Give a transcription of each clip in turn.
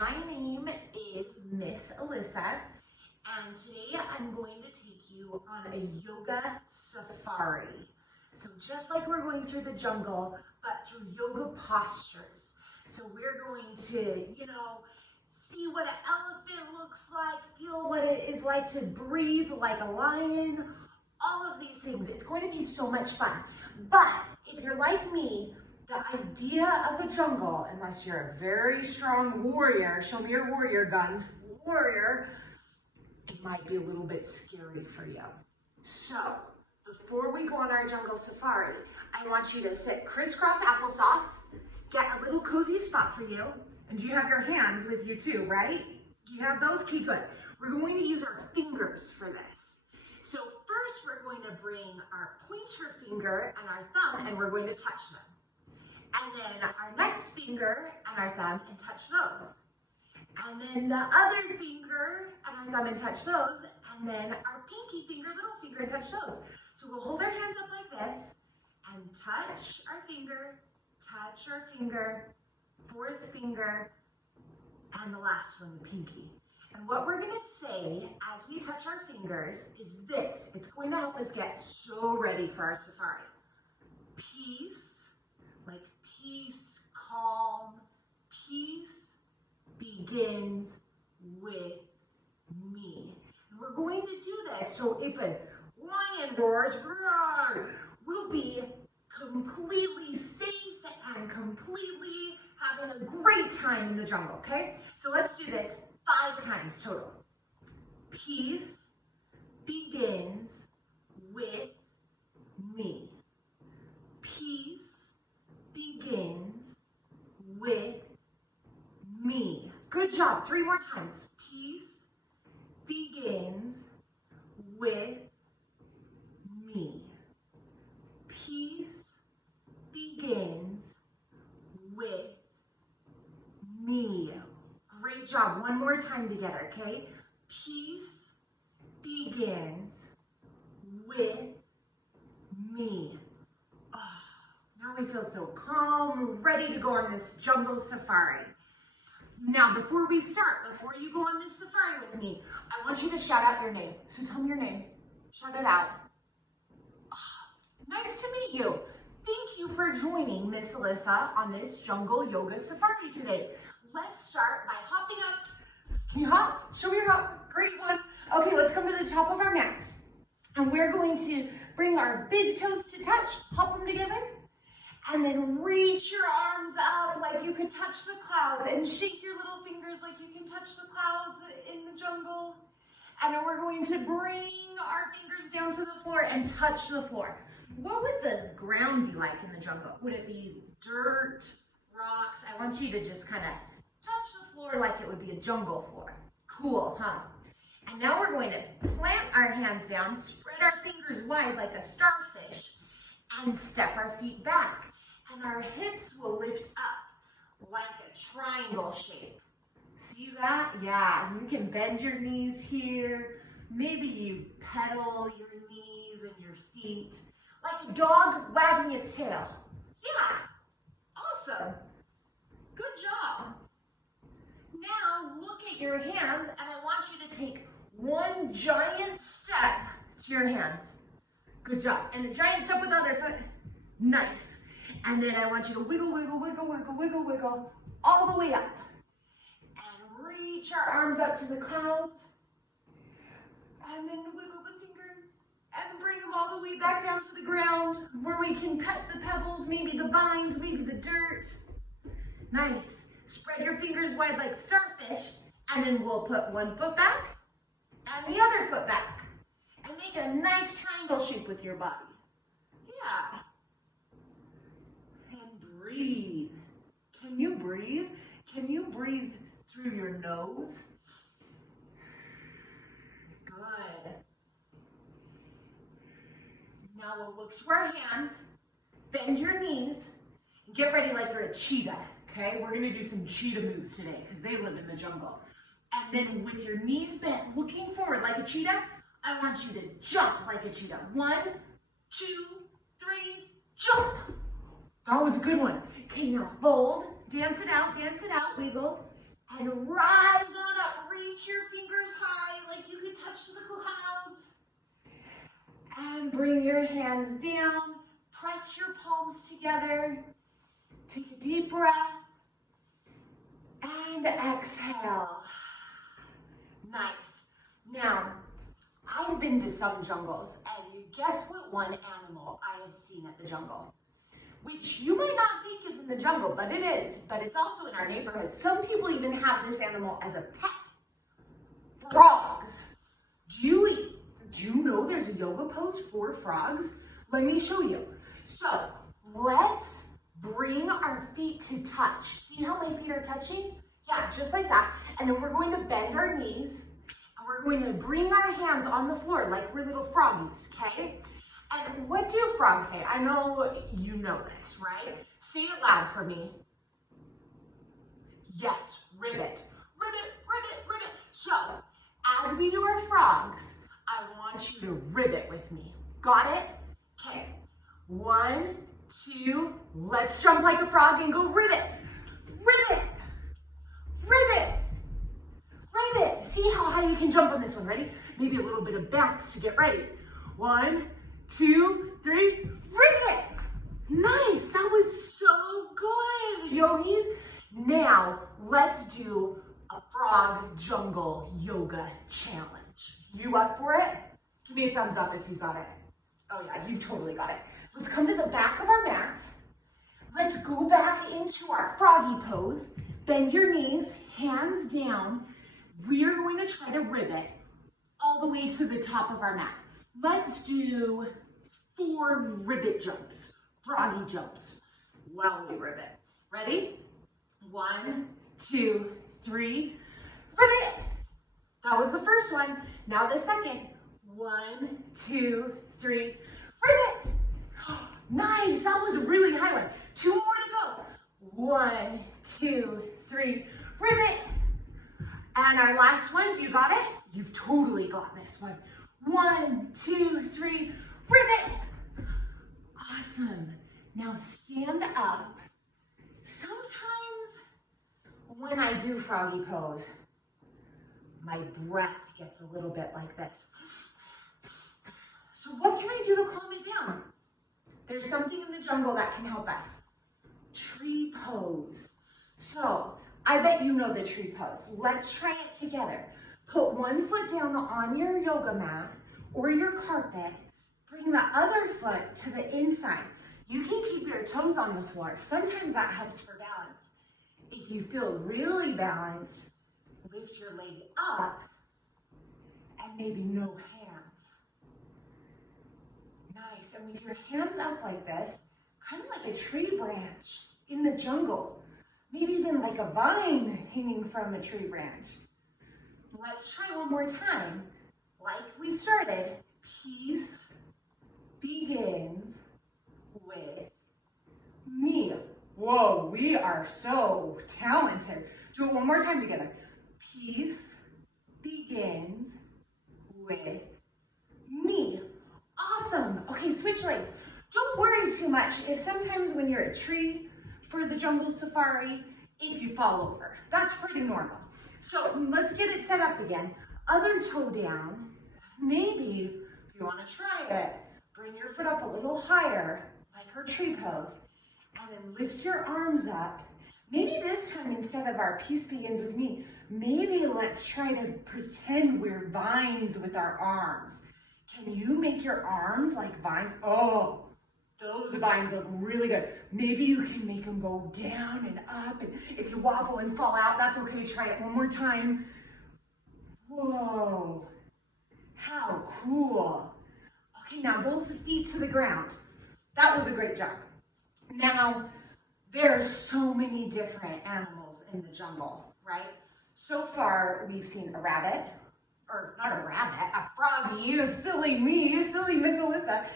My name is Miss Alyssa, and today I'm going to take you on a yoga safari. So just like we're going through the jungle, but through yoga postures. So we're going to, see what an elephant looks like, feel what it is like to breathe like a lion, all of these things. It's going to be so much fun. But if you're like me, the idea of a jungle, unless you're a very strong warrior, show me your warrior guns, warrior, it might be a little bit scary for you. So, before we go on our jungle safari, I want you to sit crisscross applesauce, get a little cozy spot for you, and do you have your hands with you too, right? Do you have those? Okay, good. We're going to use our fingers for this. So first we're going to bring our pointer finger and our thumb and we're going to touch them. And then our next finger and our thumb and touch those. And then the other finger and our thumb and touch those. And then our pinky finger, little finger, and touch those. So we'll hold our hands up like this and touch our finger, fourth finger, and the last one, the pinky. And what we're gonna say as we touch our fingers is this. It's going to help us get so ready for our safari. Peace, like peace, calm, peace begins with me. And we're going to do this so if a lion roars, roar, we'll be completely safe and completely having a great time in the jungle, okay? So let's do this 5 times total. Peace begins with me. Peace begins with me. Good job. 3 more times. Peace begins with me. Peace begins with me. Great job. One more time together, okay? Peace begins with me. Oh, now we feel so calm, ready to go on this jungle safari. Now, before we start, before you go on this safari with me, I want you to shout out your name. So tell me your name. Shout it out. Oh, nice to meet you. Thank you for joining Miss Alyssa on this jungle yoga safari today. Let's start by hopping up. Can you hop? Show me your hop. Great one. Okay, let's come to the top of our mats. And we're going to bring our big toes to touch, hop them together, and then reach your arms up like you could touch the clouds and shake your little fingers like you can touch the clouds in the jungle. And then we're going to bring our fingers down to the floor and touch the floor. What would the ground be like in the jungle? Would it be dirt, rocks? I want you to just kind of touch the floor like it would be a jungle floor. Cool, huh? And now we're going to plant our hands down, spread our fingers wide like a starfish, and step our feet back. And our hips will lift up like a triangle shape. See that? Yeah, and you can bend your knees here. Maybe you pedal your knees and your feet like a dog wagging its tail. Yeah, awesome. Good job. Now look at your hands and I want you to take one giant step to your hands. Good job. And a giant step with the other foot. Nice. And then I want you to wiggle, wiggle, wiggle, wiggle, wiggle, wiggle all the way up. And reach our arms up to the clouds. And then wiggle the fingers and bring them all the way back down to the ground where we can pet the pebbles, maybe the vines, maybe the dirt. Nice. Spread your fingers wide like starfish, and then we'll put one foot back and the other foot back. And make a nice triangle shape with your body. Yeah. And breathe. Can you breathe? Can you breathe through your nose? Good. Now we'll look to our hands, bend your knees, and get ready like you're a cheetah. Okay, we're gonna do some cheetah moves today because they live in the jungle. And then with your knees bent, looking forward like a cheetah, I want you to jump like a cheetah. 1, 2, 3, jump. That was a good one. Okay, now fold, dance it out, wiggle, And rise on up. Reach your fingers high like you can touch the clouds. And bring your hands down. Press your palms together. Take a deep breath. And exhale. Nice. Now, I've been to some jungles, and guess what one animal I have seen at the jungle? Which you might not think is in the jungle, but it is. But it's also in our neighborhood. Some people even have this animal as a pet. Frogs. Do you know there's a yoga pose for frogs? Let me show you. So let's bring our feet to touch. See how my feet are touching? Yeah, just like that. And then we're going to bend our knees. And we're going to bring our hands on the floor like we're little froggies, okay? And what do frogs say? I know you know this, right? Say it loud for me. Yes, ribbit. Ribbit, ribbit, ribbit. So, as we do our frogs, I want you to ribbit with me. Got it? Okay. 1, 2, let's jump like a frog and go ribbit. Ribbit. Ribbit. Ribbit. See how high you can jump on this one. Ready? Maybe a little bit of bounce to get ready. 1, 2, 3, ribbit. Nice. That was so good, yogis. Now, let's do a frog jungle yoga challenge. You up for it? Give me a thumbs up if you've got it. Oh yeah, you've totally got it. Let's come to the back of our mat. Let's go back into our froggy pose. Bend your knees, hands down. We're going to try to ribbit all the way to the top of our mat. Let's do 4 ribbit jumps, froggy jumps, while we ribbit. Ready? 1, 2, 3, ribbit. That was the first one. Now the second. 1, 2, 3, ribbit. Nice, that was a really high one. 2 more to go. 1, 2, 3, ribbit. And our last one, you got it? You've totally got this one. 1, 2, 3, ribbit. Awesome. Now stand up. Sometimes when I do froggy pose, my breath gets a little bit like this. So what can I do to calm it down? There's something in the jungle that can help us. Tree pose. So I bet you know the tree pose. Let's try it together. Put one foot down on your yoga mat or your carpet. Bring the other foot to the inside. You can keep your toes on the floor. Sometimes that helps for balance. If you feel really balanced, lift your leg up and maybe no hands. Nice. And with your hands up like this, kind of like a tree branch in the jungle. Maybe even like a vine hanging from a tree branch. Let's try one more time. Like we started, peace begins with me. Whoa, we are so talented. Do it one more time together. Peace begins with me. Awesome. Okay, switch legs. Don't worry too much if sometimes when you're a tree for the jungle safari, if you fall over. That's pretty normal. So let's get it set up again. Other toe down. Maybe if you want to try it, bring your foot up a little higher, like her tree pose, and then lift your arms up. Maybe this time, instead of our peace begins with me, maybe let's try to pretend we're vines with our arms. Can you make your arms like vines? Oh, those vines look really good. Maybe you can make them go down and up. And if you wobble and fall out, that's okay. Try it one more time. Whoa, how cool. Okay, now both feet to the ground. That was a great job. Now, there are so many different animals in the jungle, right? So far, we've seen a rabbit, or not a rabbit, a froggy, silly me, silly Miss Alyssa.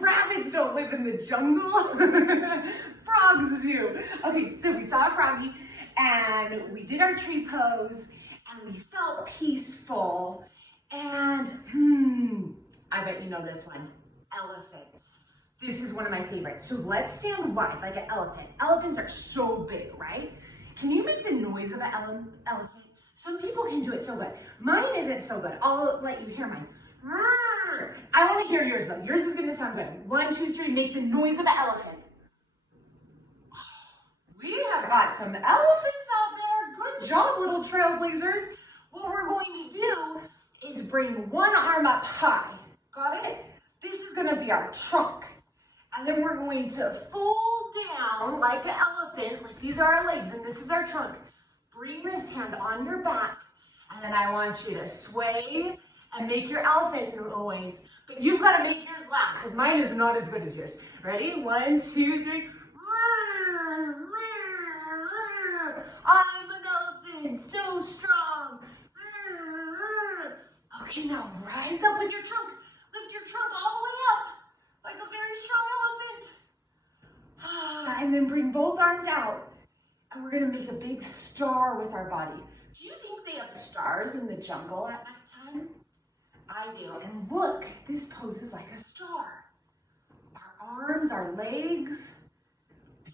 Rabbits don't live in the jungle. Frogs do. Okay, so we saw a froggy, and we did our tree pose, and we felt peaceful, and I bet you know this one, elephants. This is one of my favorites. So let's stand wide like an elephant. Elephants are so big, right? Can you make the noise of an elephant? Some people can do it so good. Mine isn't so good. I'll let you hear mine. I want to hear yours though. Yours is going to sound good. 1, 2, 3, make the noise of an elephant. We have got some elephants out there. Good job, little trailblazers. What we're going to do is bring one arm up high. Got it? This is going to be our trunk. And then we're going to fold down like an elephant, like these are our legs and this is our trunk. Bring this hand on your back, and then I want you to sway and make your elephant noise. But you've got to make yours loud, because mine is not as good as yours. Ready? 1, 2, 3. I'm an elephant, so strong. Okay, now rise up with your trunk. Lift your trunk all the way up, like a very strong elephant. And then bring both arms out. And we're gonna make a big star with our body. Do you think they have stars in the jungle at nighttime? I do. And look, this pose is like a star. Our arms, our legs,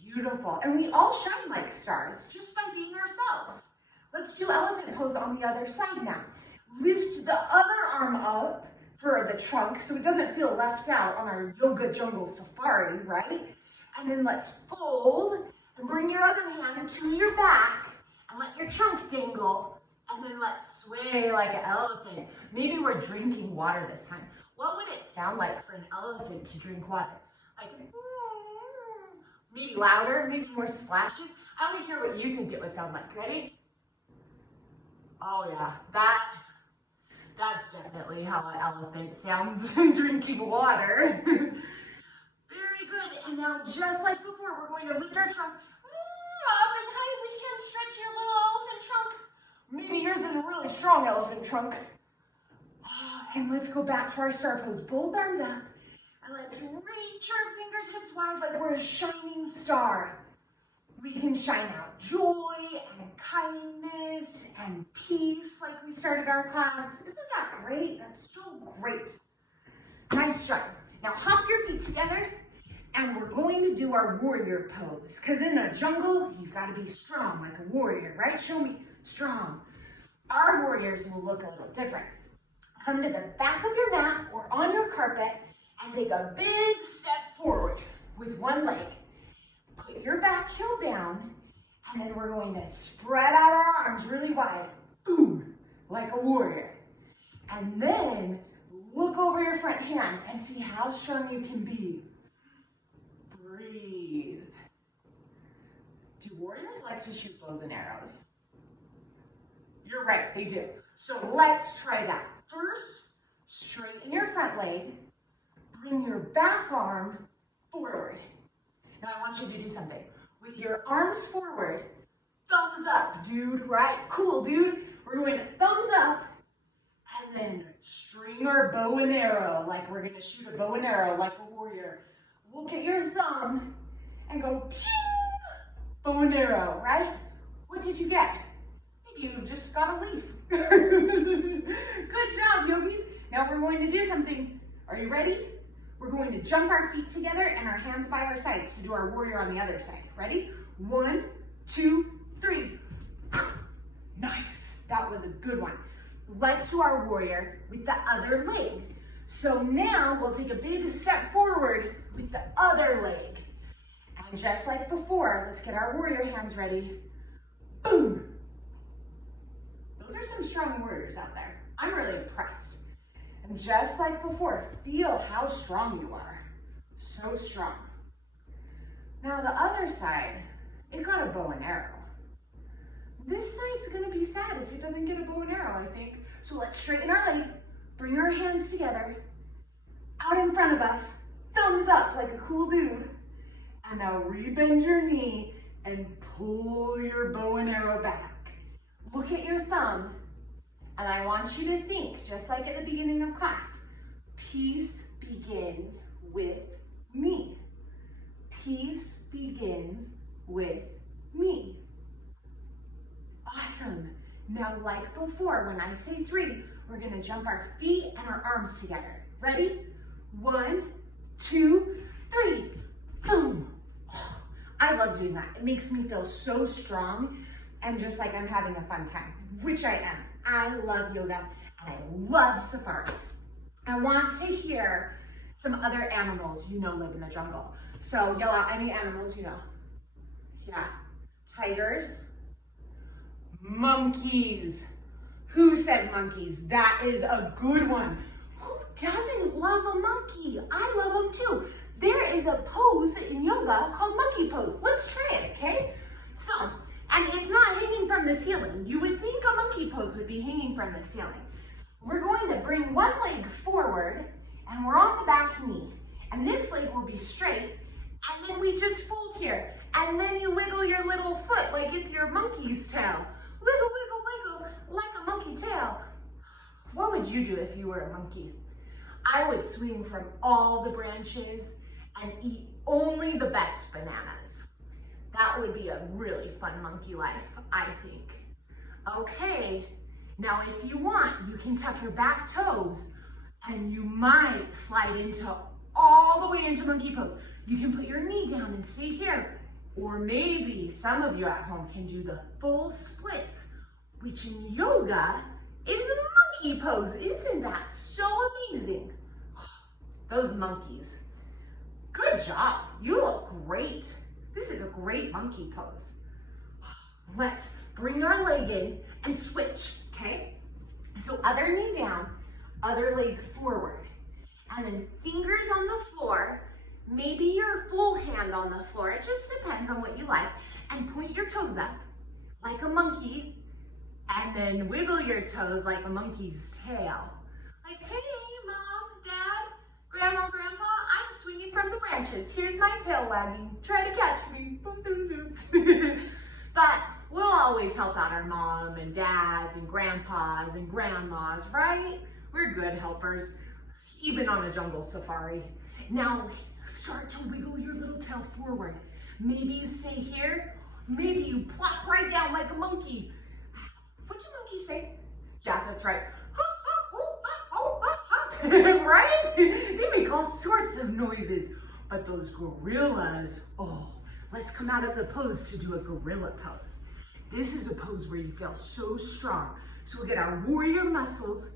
beautiful. And we all shine like stars just by being ourselves. Let's do elephant pose on the other side now. Lift the other arm up for the trunk so it doesn't feel left out on our yoga jungle safari, right? And then let's fold and bring your other hand to your back and let your trunk dangle. And then let's sway like an elephant. Maybe we're drinking water this time. What would it sound like for an elephant to drink water? Like, maybe louder, maybe more splashes. I want to hear what you think it would sound like. Ready? Oh yeah, that's definitely how an elephant sounds drinking water. Very good. And now, just like before, we're going to lift our trunk up as high as we can. Stretch your little elephant trunk. Maybe yours is a really strong elephant trunk. And let's go back to our star pose. Both arms up. And let's reach our fingertips wide like we're a shining star. We can shine out joy and kindness and peace like we started our class. Isn't that great? That's so great. Nice job. Now hop your feet together and we're going to do our warrior pose. Because in a jungle, you've got to be strong like a warrior, right? Show me strong. Our warriors will look a little different. Come to the back of your mat or on your carpet and take a big step forward with one leg. Put your back heel down, and then we're going to spread out our arms really wide, boom, like a warrior. And then look over your front hand and see how strong you can be. Breathe. Do warriors like to shoot bows and arrows? You're right, they do. So let's try that. First, straighten your front leg, bring your back arm forward. Now I want you to do something. With your arms forward, thumbs up, dude, right? Cool, dude. We're going to thumbs up and then string our bow and arrow like we're going to shoot a bow and arrow like a warrior. Look at your thumb and go, pew, bow and arrow, right? What did you get? Maybe you just got a leaf. Good job, yogis. Now we're going to do something. Are you ready? We're going to jump our feet together and our hands by our sides to do our warrior on the other side. Ready? 1, 2, 3. Nice. That was a good one. Let's do our warrior with the other leg. So now we'll take a big step forward with the other leg. And just like before, let's get our warrior hands ready. Boom. Those are some strong warriors out there. I'm really impressed. And just like before, feel how strong you are. So strong. Now the other side, it got a bow and arrow. This side's gonna be sad if it doesn't get a bow and arrow, I think. So let's straighten our leg, bring our hands together, out in front of us, thumbs up like a cool dude. And now rebend your knee and pull your bow and arrow back. Look at your thumb. And I want you to think, just like at the beginning of class, peace begins with me. Peace begins with me. Awesome. Now, like before, when I say 3, we're gonna jump our feet and our arms together. Ready? 1, 2, 3. Boom. I love doing that. It makes me feel so strong. and just like I'm having a fun time, which I am. I love yoga and I love safaris. I want to hear some other animals you know live in the jungle. So yell out any animals you know. Yeah, tigers, monkeys. Who said monkeys? That is a good one. Who doesn't love a monkey? I love them too. There is a pose in yoga called monkey pose. Let's try it, okay? So, and it's not hanging from the ceiling. You would think a monkey pose would be hanging from the ceiling. We're going to bring one leg forward and we're on the back knee. And this leg will be straight and then we just fold here. And then you wiggle your little foot like it's your monkey's tail. Wiggle, wiggle, wiggle, like a monkey tail. What would you do if you were a monkey? I would swing from all the branches and eat only the best bananas. That would be a really fun monkey life, I think. Okay, now if you want, you can tuck your back toes and you might slide into all the way into monkey pose. You can put your knee down and stay here. Or maybe some of you at home can do the full splits, which in yoga is a monkey pose. Isn't that so amazing? Those monkeys. Good job. You look great. This is a great monkey pose. Let's bring our leg in and switch, okay? So other knee down, other leg forward. And then fingers on the floor, maybe your full hand on the floor. It just depends on what you like. And point your toes up like a monkey. And then wiggle your toes like a monkey's tail. Like, hey, Mom, Dad, Grandma, Grandpa, I'm swinging from the branches. Here's my tail wagging. Try to catch me. Boom, boom, boom. But we'll always help out our mom and dads and grandpas and grandmas, right? We're good helpers, even on a jungle safari. Now, start to wiggle your little tail forward. Maybe you stay here. Maybe you plop right down like a monkey. What do monkeys say? Yeah, that's right. Right? They make all sorts of noises. But those gorillas, oh, let's come out of the pose to do a gorilla pose. This is a pose where you feel so strong. So we get our warrior muscles,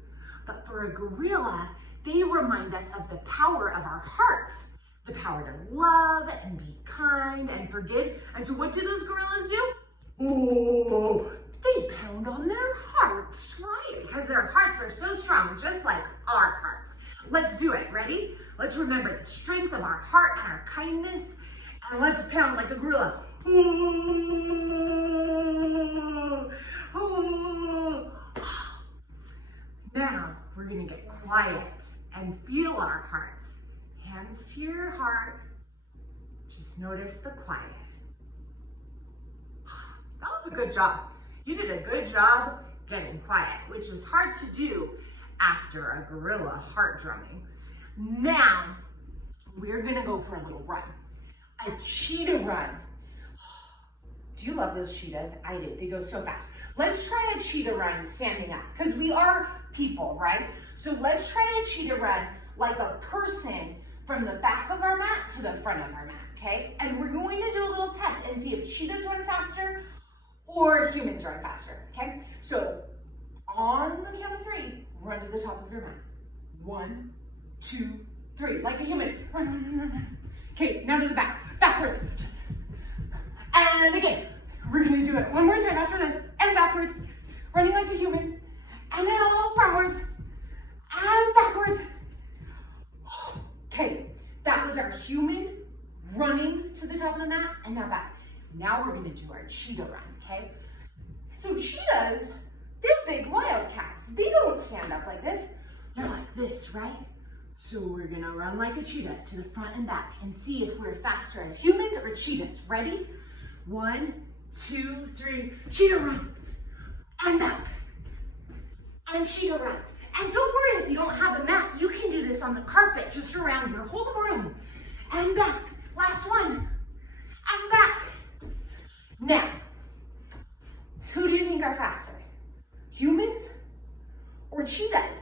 but for a gorilla, they remind us of the power of our hearts. The power to love and be kind and forgive. And so what do those gorillas do? Oh, they pound on their hearts, right? Because their hearts are so strong, just like our hearts. Let's do it. Ready? Let's remember the strength of our heart and our kindness. And let's pound like a gorilla. Now we're going to get quiet and feel our hearts. Hands to your heart. Just notice the quiet. That was a good job. You did a good job getting quiet, which is hard to do after a gorilla heart drumming. Now, we're gonna go for a little run. A cheetah run. Do you love those cheetahs? I do, they go so fast. Let's try a cheetah run standing up, because we are people, right? So let's try a cheetah run like a person from the back of our mat to the front of our mat, okay? And we're going to do a little test and see if cheetahs run faster or humans run faster, okay? So on the count of 3, run to the top of your mat. 1, 2, 3, like a human. Run, run, run, run. Okay, now to the back, backwards. And again, we're gonna do it one more time after this, and backwards, running like a human. And now forwards, and backwards. Okay, that was our human running to the top of the mat, and now back. Now we're gonna do our cheetah run, okay? So cheetahs, they're big wildcats. They don't stand up like this. They're like this, right? So we're gonna run like a cheetah to the front and back and see if we're faster as humans or cheetahs. Ready? 1, 2, 3, cheetah run. And back. And cheetah run. And don't worry if you don't have a mat, you can do this on the carpet, just around your whole room. And back. Last one. And back. Now, who do you think are faster? Humans or cheetahs?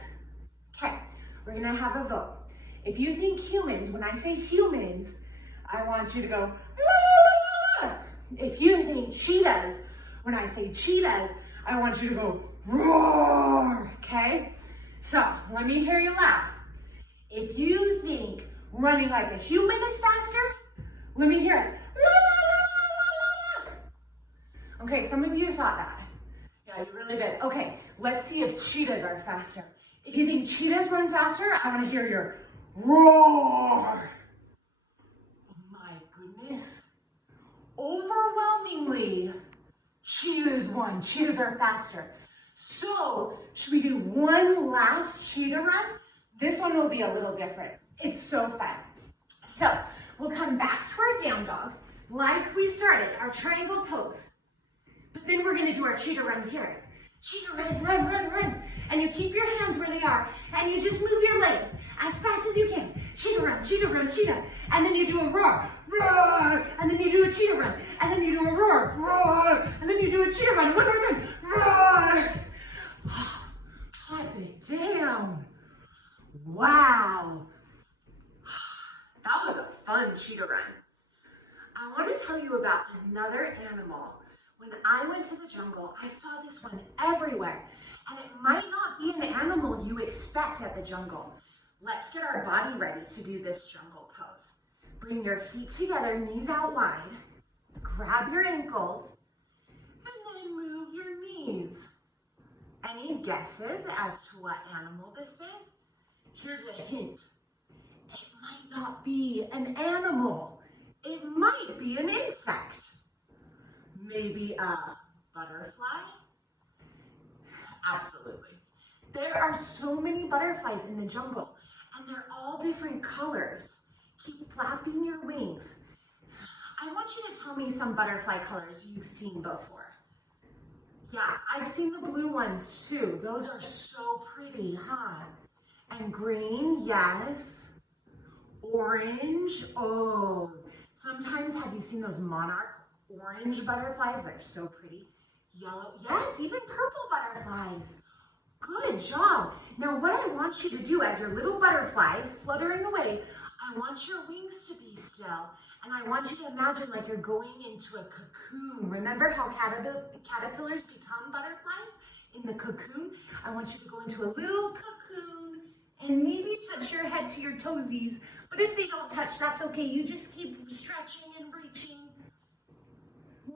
Okay, we're gonna have a vote. If you think humans, when I say humans, I want you to go, la, la, la, la. If you think cheetahs, When I say cheetahs, I want you to go roar, okay? So let me hear you laugh. If you think running like a human is faster, let me hear it. La, la, la, la, la, la. Okay, some of you thought that. Yeah, you really did. Okay, let's see if cheetahs are faster. If you think cheetahs run faster, I want to hear your roar. Oh my goodness. Overwhelmingly, cheetahs won. Cheetahs are faster. So, should we do one last cheetah run? This one will be a little different. It's so fun. So, we'll come back to our down dog, like we started, our triangle pose. But then we're gonna do our cheetah run here. Cheetah run, run, run, run. And you keep your hands where they are, and you just move your legs as fast as you can. Cheetah run, cheetah. And then you do a roar, roar. And then you do a cheetah run. And then you do a roar, roar. And then you do a cheetah run. One more time, roar. Pipe it down. Wow. That was a fun cheetah run. I want to tell you about another animal. When I went to the jungle, I saw this one everywhere. And it might not be an animal you expect at the jungle. Let's get our body ready to do this jungle pose. Bring your feet together, knees out wide. Grab your ankles. And then move your knees. Any guesses as to what animal this is? Here's a hint. It might not be an animal. It might be an insect. Maybe a butterfly? Absolutely. There are so many butterflies in the jungle, and they're all different colors. Keep flapping your wings. I want you to tell me some butterfly colors you've seen before. Yeah, I've seen the blue ones too. Those are so pretty, huh? And green, yes. Orange, oh. Sometimes have you seen those monarch orange butterflies? They're so pretty. Yellow, yes, even purple butterflies. Good job. Now what I want you to do as your little butterfly fluttering away, I want your wings to be still. And I want you to imagine like you're going into a cocoon. Remember how caterpillars become butterflies in the cocoon? I want you to go into a little cocoon and maybe touch your head to your toesies. But if they don't touch, that's okay. You just keep stretching and reaching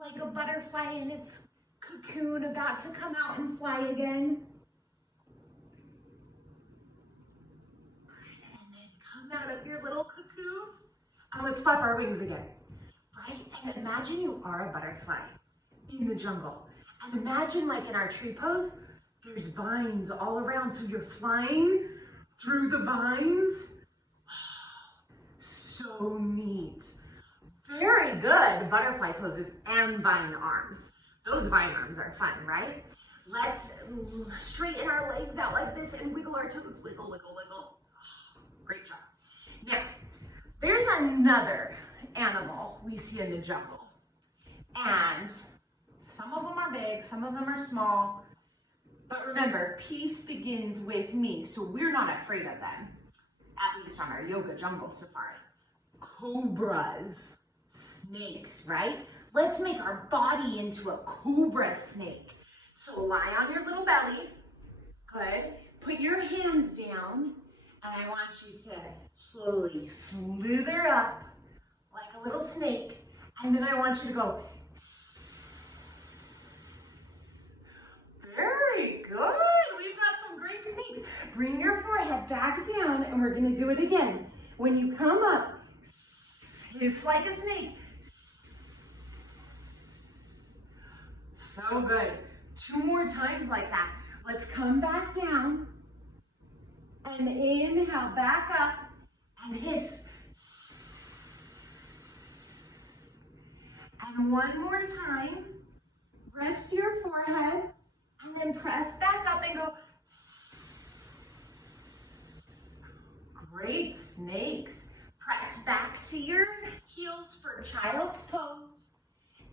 like a butterfly in its cocoon about to come out and fly again. And then come out of your little cocoon. And let's flap our wings again, right? And imagine you are a butterfly in the jungle. And imagine like in our tree pose, there's vines all around. So you're flying through the vines. Oh, so neat. Very good butterfly poses and vine arms. Those vine arms are fun, right? Let's straighten our legs out like this and wiggle our toes. Wiggle, wiggle, wiggle. Oh, great job. Now, there's another animal we see in the jungle. And some of them are big, some of them are small. But remember, peace begins with me, so we're not afraid of them. At least on our yoga jungle safari. Cobras, snakes, right? Let's make our body into a cobra snake. So lie on your little belly. Good. Put your hands down. And I want you to slowly slither up like a little snake. And then I want you to go. Very good. We've got some great snakes. Bring your forehead back down and we're going to do it again. When you come up, hiss like a snake. So good. 2 more times like that. Let's come back down. And inhale, back up, and hiss. And one more time, rest your forehead, and then press back up and go. Great snakes. Press back to your heels for child's pose.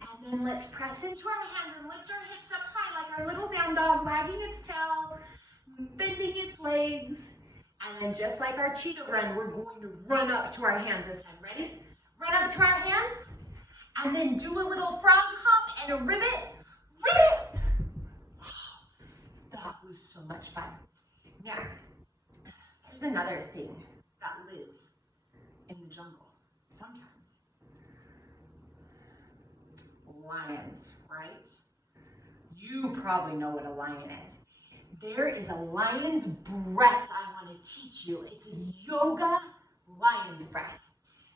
And then let's press into our hands and lift our hips up high like our little down dog, wagging its tail, bending its legs. And then just like our cheetah run, we're going to run up to our hands this time. Ready? Run up to our hands. And then do a little frog hop and a ribbit. Ribbit! was so much fun. Now, there's another thing that lives in the jungle sometimes. Lions, right? You probably know what a lion is. There is a lion's breath I want to teach you. It's a yoga lion's breath.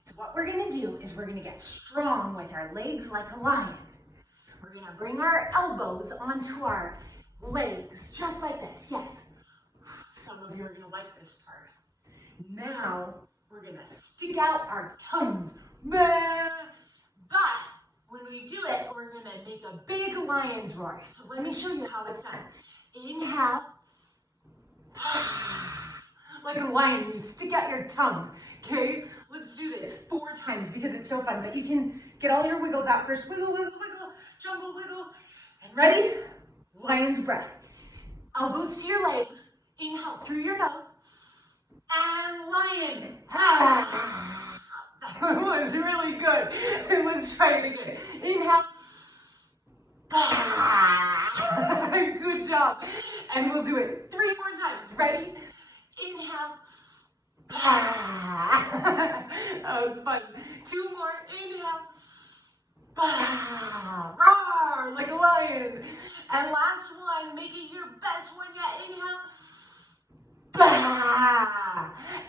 So what we're going to do is we're going to get strong with our legs like a lion. We're going to bring our elbows onto our legs, just like this. Yes. Some of you are going to like this part. Now, we're going to stick out our tongues. But when we do it, we're going to make a big lion's roar. So let me show you how it's done. Inhale. Like a lion, you stick out your tongue. Okay? Let's do this 4 times because it's so fun. But you can get all your wiggles out first. Wiggle, wiggle, wiggle. Jungle wiggle. And ready? Lion's breath. Elbows to your legs. Inhale through your nose. And lion. That was really good. Let's try it again. Inhale. Good job. And we'll do it 3 more times. Ready? Inhale. That was fun. 2 more. Inhale. Roar like a lion. And last one. Make it your best one yet. Inhale.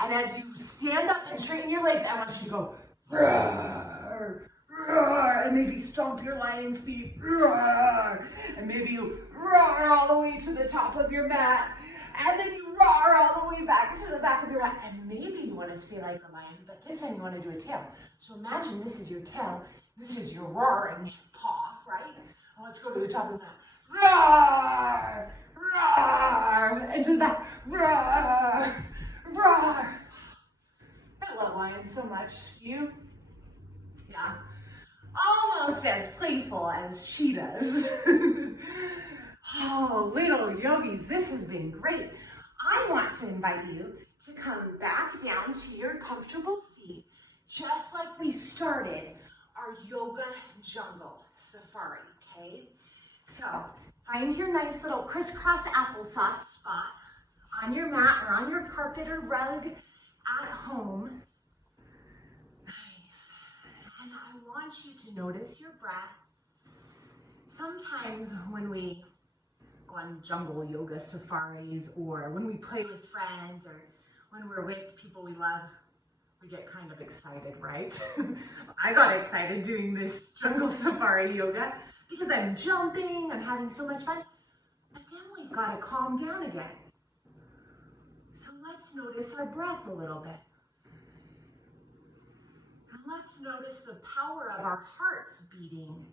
And as you stand up and straighten your legs, I want you to go roar, roar, and maybe stomp your lion's feet, roar, and maybe you roar all the way to the top of your mat, and then you roar all the way back to the back of your mat, and maybe you want to stay like a lion, but this time you want to do a tail. So imagine this is your tail, this is your roaring paw, right? Well, let's go to the top of the mat. Roar! Roar! And to the back. Roar! Roar! I love lions so much. Do you? Yeah. Almost as playful as cheetahs. Oh, little yogis, this has been great. I want to invite you to come back down to your comfortable seat, just like we started our yoga jungle safari, okay? So, find your nice little crisscross applesauce spot on your mat or on your carpet or rug at home. Nice. And I want you to notice your breath. Sometimes when we go on jungle yoga safaris or when we play with friends or when we're with people we love, we get kind of excited, right? I got excited doing this jungle safari yoga because I'm jumping, I'm having so much fun, but then we've got to calm down again. So let's notice our breath a little bit. And let's notice the power of our hearts beating.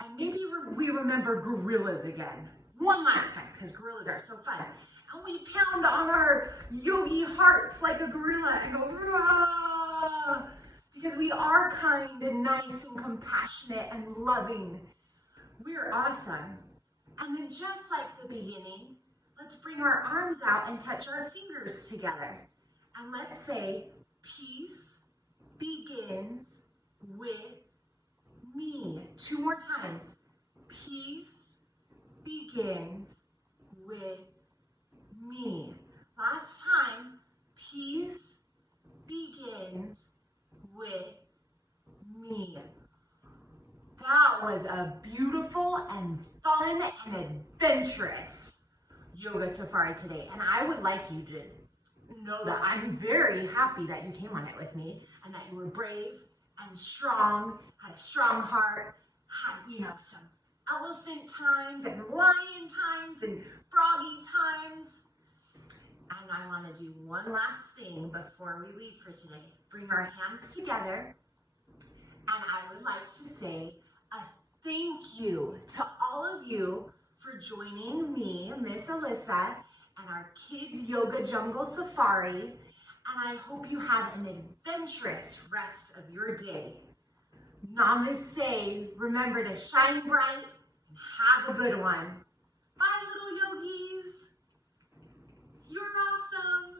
And maybe we remember gorillas again. One last time, because gorillas are so fun. And we pound on our yogi hearts like a gorilla and go, rah! Because we are kind and nice and compassionate and loving. We're awesome. And then just like the beginning, let's bring our arms out and touch our fingers together. And let's say, peace begins with me. 2 more times. Peace begins with me. Last time, peace begins with me. That was a beautiful and fun and adventurous yoga safari today. And I would like you to know that I'm very happy that you came on it with me and that you were brave and strong, had a strong heart, had, some elephant times and lion times and froggy times. And I want to do one last thing before we leave for today. Bring our hands together. And I would like to say a thank you to all of you for joining me, Miss Alyssa, and our Kids Yoga Jungle Safari. And I hope you have an adventurous rest of your day. Namaste. Remember to shine bright and have a good one. Bye, little yogis. You're awesome.